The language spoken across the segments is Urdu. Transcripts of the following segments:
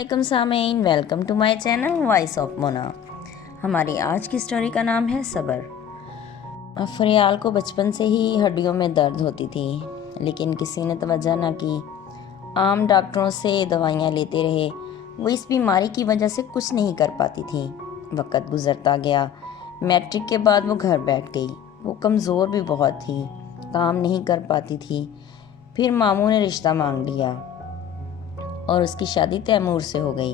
وعلیکم سامعین، welcome to my channel voice of Mona. ہماری آج کی سٹوری کا نام ہے صبر۔ فریال کو بچپن سے ہی ہڈیوں میں درد ہوتی تھی، لیکن کسی نے توجہ نہ کی۔ عام ڈاکٹروں سے دوائیاں لیتے رہے، وہ اس بیماری کی وجہ سے کچھ نہیں کر پاتی تھی۔ وقت گزرتا گیا، میٹرک کے بعد وہ گھر بیٹھ گئی۔ وہ کمزور بھی بہت تھی، کام نہیں کر پاتی تھی۔ پھر ماموں نے رشتہ مانگ لیا اور اس کی شادی تیمور سے ہو گئی۔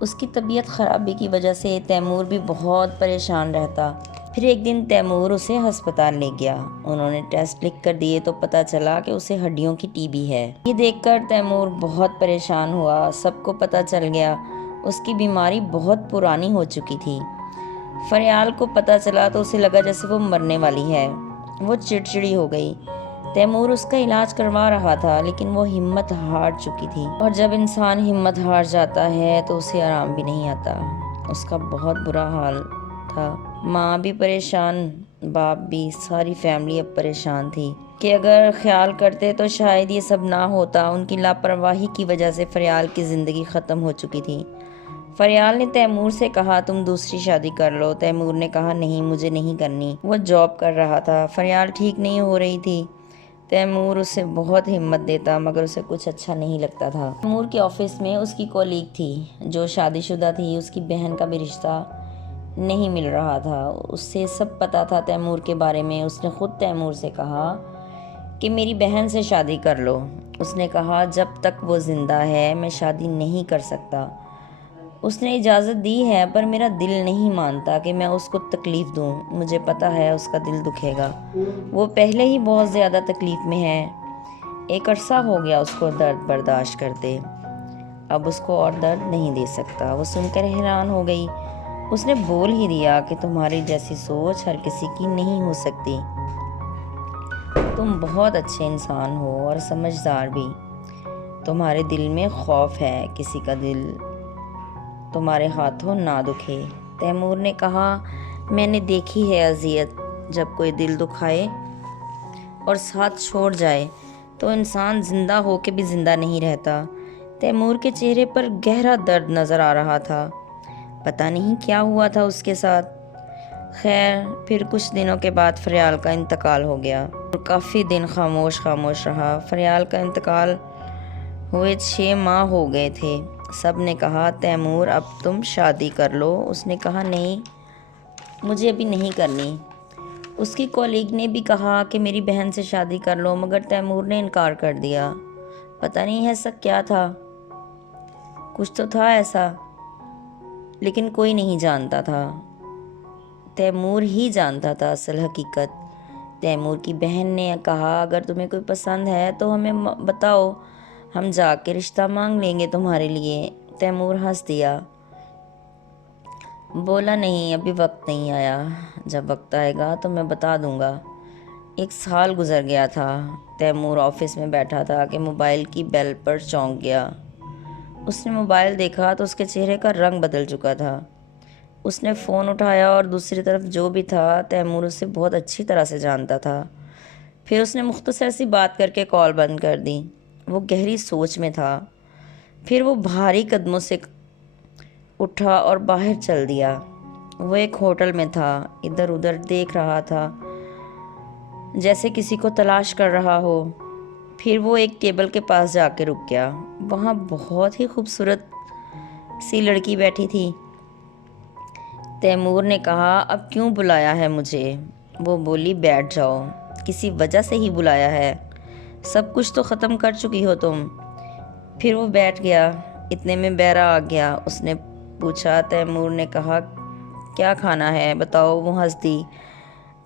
اس کی طبیعت خرابی کی وجہ سے تیمور بھی بہت پریشان رہتا۔ پھر ایک دن تیمور اسے ہسپتال لے گیا۔ انہوں نے ٹیسٹ لکھ کر دیے تو پتہ چلا کہ اسے ہڈیوں کی ٹی بی ہے۔ یہ دیکھ کر تیمور بہت پریشان ہوا۔ سب کو پتہ چل گیا اس کی بیماری بہت پرانی ہو چکی تھی۔ فریال کو پتہ چلا تو اسے لگا جیسے وہ مرنے والی ہے۔ وہ چڑچڑی ہو گئی۔ تیمور اس کا علاج کروا رہا تھا، لیکن وہ ہمت ہار چکی تھی، اور جب انسان ہمت ہار جاتا ہے تو اسے آرام بھی نہیں آتا۔ اس کا بہت برا حال تھا۔ ماں بھی پریشان، باپ بھی، ساری فیملی اب پریشان تھی کہ اگر خیال کرتے تو شاید یہ سب نہ ہوتا۔ ان کی لاپرواہی کی وجہ سے فریال کی زندگی ختم ہو چکی تھی۔ فریال نے تیمور سے کہا تم دوسری شادی کر لو۔ تیمور نے کہا نہیں، مجھے نہیں کرنی۔ وہ جاب کر رہا تھا، فریال ٹھیک نہیں ہو رہی تھی۔ تیمور اسے بہت ہمت دیتا، مگر اسے کچھ اچھا نہیں لگتا تھا۔ تیمور کے آفس میں اس کی کولیگ تھی جو شادی شدہ تھی۔ اس کی بہن کا بھی رشتہ نہیں مل رہا تھا۔ اسے سب پتا تھا تیمور کے بارے میں۔ اس نے خود تیمور سے کہا کہ میری بہن سے شادی کر لو۔ اس نے کہا جب تک وہ زندہ ہے میں شادی نہیں کر سکتا۔ اس نے اجازت دی ہے، پر میرا دل نہیں مانتا کہ میں اس کو تکلیف دوں۔ مجھے پتا ہے اس کا دل دکھے گا، وہ پہلے ہی بہت زیادہ تکلیف میں ہے۔ ایک عرصہ ہو گیا اس کو درد برداشت کرتے، اب اس کو اور درد نہیں دے سکتا۔ وہ سن کر حیران ہو گئی۔ اس نے بول ہی دیا کہ تمہاری جیسی سوچ ہر کسی کی نہیں ہو سکتی۔ تم بہت اچھے انسان ہو اور سمجھدار بھی۔ تمہارے دل میں خوف ہے، کسی کا دل تمہارے ہاتھوں نہ دکھے۔ تیمور نے کہا میں نے دیکھی ہے اذیت، جب کوئی دل دکھائے اور ساتھ چھوڑ جائے تو انسان زندہ ہو کے بھی زندہ نہیں رہتا۔ تیمور کے چہرے پر گہرا درد نظر آ رہا تھا، پتہ نہیں کیا ہوا تھا اس کے ساتھ۔ خیر، پھر کچھ دنوں کے بعد فریال کا انتقال ہو گیا اور کافی دن خاموش رہا۔ فریال کا انتقال ہوئے 6 ماہ ہو گئے تھے۔ سب نے کہا تیمور اب تم شادی کر لو۔ اس نے کہا نہیں، مجھے ابھی نہیں کرنی۔ اس کی کولیگ نے بھی کہا کہ میری بہن سے شادی کر لو، مگر تیمور نے انکار کر دیا۔ پتہ نہیں ایسا کیا تھا، کچھ تو تھا ایسا، لیکن کوئی نہیں جانتا تھا۔ تیمور ہی جانتا تھا اصل حقیقت۔ تیمور کی بہن نے کہا اگر تمہیں کوئی پسند ہے تو ہمیں بتاؤ، ہم جا کے رشتہ مانگ لیں گے تمہارے لیے۔ تیمور ہنس دیا، بولا نہیں، ابھی وقت نہیں آیا، جب وقت آئے گا تو میں بتا دوں گا۔ 1 سال گزر گیا تھا۔ تیمور آفس میں بیٹھا تھا کہ موبائل کی بیل پر چونک گیا۔ اس نے موبائل دیکھا تو اس کے چہرے کا رنگ بدل چکا تھا۔ اس نے فون اٹھایا اور دوسری طرف جو بھی تھا تیمور اسے بہت اچھی طرح سے جانتا تھا۔ پھر اس نے مختصر سی بات کر کے کال بند کر دی۔ وہ گہری سوچ میں تھا۔ پھر وہ بھاری قدموں سے اٹھا اور باہر چل دیا۔ وہ ایک ہوٹل میں تھا، ادھر ادھر دیکھ رہا تھا جیسے کسی کو تلاش کر رہا ہو۔ پھر وہ ایک ٹیبل کے پاس جا کے رک گیا۔ وہاں بہت ہی خوبصورت سی لڑکی بیٹھی تھی۔ تیمور نے کہا اب کیوں بلایا ہے مجھے؟ وہ بولی بیٹھ جاؤ، کسی وجہ سے ہی بلایا ہے، سب کچھ تو ختم کر چکی ہو تم۔ پھر وہ بیٹھ گیا۔ اتنے میں بیرا آ گیا۔ اس نے پوچھا، تیمور نے کہا کیا کھانا ہے بتاؤ؟ وہ ہنس دی،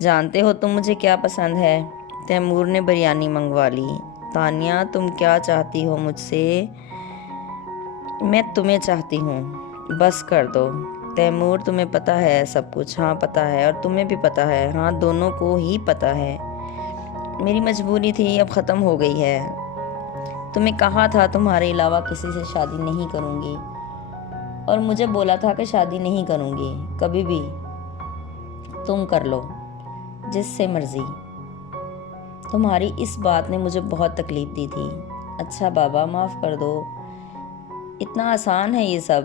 جانتے ہو تم مجھے کیا پسند ہے؟ تیمور نے بریانی منگوا لی۔ تانیہ تم کیا چاہتی ہو مجھ سے؟ میں تمہیں چاہتی ہوں، بس کر دو۔ تیمور تمہیں پتہ ہے سب کچھ؟ ہاں پتہ ہے، اور تمہیں بھی پتہ ہے؟ ہاں، دونوں کو ہی پتہ ہے۔ میری مجبوری تھی، اب ختم ہو گئی ہے۔ تمہیں کہا تھا تمہارے علاوہ کسی سے شادی نہیں کروں گی، اور مجھے بولا تھا کہ شادی نہیں کروں گی کبھی بھی۔ تم کر لو جس سے مرضی۔ تمہاری اس بات نے مجھے بہت تکلیف دی تھی۔ اچھا بابا، معاف کر دو، اتنا آسان ہے یہ سب۔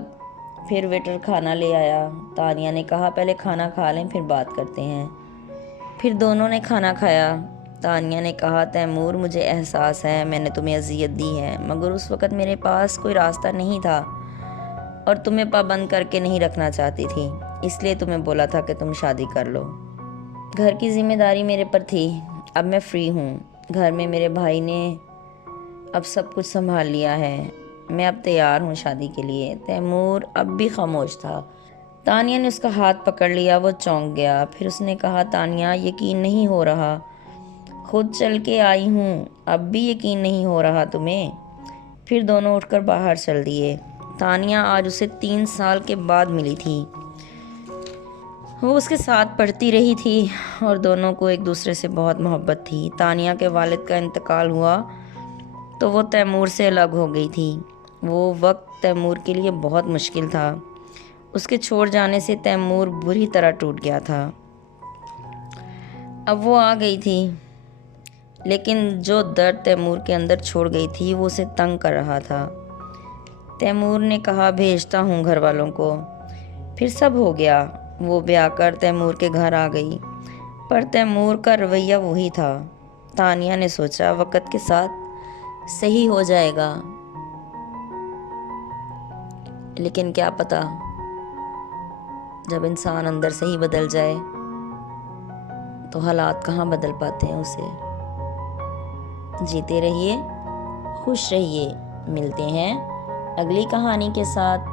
پھر ویٹر کھانا لے آیا۔ تانیہ نے کہا پہلے کھانا کھا لیں پھر بات کرتے ہیں۔ پھر دونوں نے کھانا کھایا۔ تانیہ نے کہا تیمور مجھے احساس ہے میں نے تمہیں اذیت دی ہے، مگر اس وقت میرے پاس کوئی راستہ نہیں تھا اور تمہیں پابند کر کے نہیں رکھنا چاہتی تھی، اس لیے تمہیں بولا تھا کہ تم شادی کر لو۔ گھر کی ذمہ داری میرے پر تھی، اب میں فری ہوں۔ گھر میں میرے بھائی نے اب سب کچھ سنبھال لیا ہے، میں اب تیار ہوں شادی کے لیے۔ تیمور اب بھی خاموش تھا۔ تانیہ نے اس کا ہاتھ پکڑ لیا، وہ چونک گیا۔ پھر اس نے کہا تانیہ یقین نہیں ہو رہا، خود چل کے آئی ہوں، اب بھی یقین نہیں ہو رہا تمہیں؟ پھر دونوں اٹھ کر باہر چل دیے۔ تانیہ آج اسے 3 سال کے بعد ملی تھی۔ وہ اس کے ساتھ پڑھتی رہی تھی اور دونوں کو ایک دوسرے سے بہت محبت تھی۔ تانیہ کے والد کا انتقال ہوا تو وہ تیمور سے الگ ہو گئی تھی۔ وہ وقت تیمور کے لیے بہت مشکل تھا۔ اس کے چھوڑ جانے سے تیمور بری طرح ٹوٹ گیا تھا۔ اب وہ آ گئی تھی، لیکن جو درد تیمور کے اندر چھوڑ گئی تھی وہ اسے تنگ کر رہا تھا۔ تیمور نے کہا بھیجتا ہوں گھر والوں کو۔ پھر سب ہو گیا۔ وہ بیاہ کر تیمور کے گھر آ گئی، پر تیمور کا رویہ وہی تھا۔ تانیہ نے سوچا وقت کے ساتھ صحیح ہو جائے گا، لیکن کیا پتا جب انسان اندر سے ہی بدل جائے تو حالات کہاں بدل پاتے ہیں اسے۔ جیتے رہیے، خوش رہیے، ملتے ہیں اگلی کہانی کے ساتھ۔